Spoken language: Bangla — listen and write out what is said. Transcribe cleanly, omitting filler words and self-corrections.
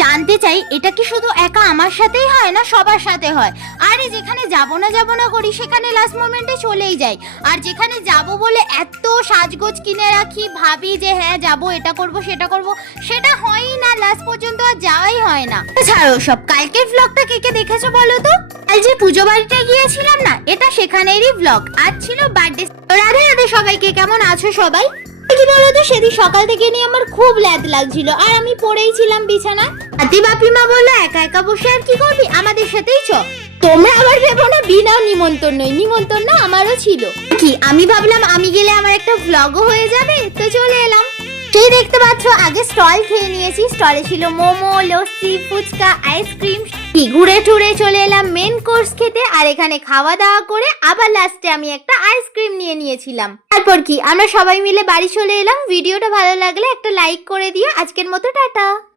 জানতে চাই এটা কি শুধু একা আমার সাথেই হয় না সবার সাথে হয়? আরে যেখানে যাবো না করি সেখানে লাস্ট মোমেন্টে চলেই যাই, আর যেখানে যাব বলে এত সাজগোজ কিনে রাখি, ভাবি যে হ্যাঁ যাবো, এটা করব সেটা করব, সেটা হয়ই না, লাস্ট পর্যন্ত আর যাওয়াই হয় না। ছাড়ো সব, কালকের ব্লগটা কে কে দেখেছো বলো তো? কাল যে পুজো বাড়িতে গিয়েছিলাম না, এটা সেখানেরই ব্লগ। আজ ছিল বার্থডে। রাধে রাধে সবাইকে, কেমন আছো সবাই? কি বলতো, সেদিন সকাল থেকে নিয়ে আমার খুব ল্যাদ লাগছিল, আর আমি পড়েই ছিলাম বিছানায়। আতি বাপিমা বললো একা একা বসে আর কি করবি, আমাদের সাথেই চ। তোমরা আবার ভেবো না বিনা নিমন্ত্রণ আমারও ছিল। কি আমি ভাবলাম আমি গেলে আমার একটা ভ্লগও হয়ে যাবে, তো চলে এলাম। সেই দেখতে পাচ্ছ, আগে স্টল খেয়ে নিয়েছি। স্টলে ছিল মোমো, লস্যি, ফুচকা, আইসক্রিম। ঘুরে টুরে চলে এলাম মেন কোর্স খেতে, আর এখানে খাওয়া দাওয়া করে আবার লাস্টে আমি একটা আইসক্রিম নিয়ে নিয়েছিলাম। তারপর কি আমরা সবাই মিলে বাড়ি চলে এলাম। ভিডিওটা ভালো লাগলে একটা লাইক করে দিও। আজকের মতো টাটা।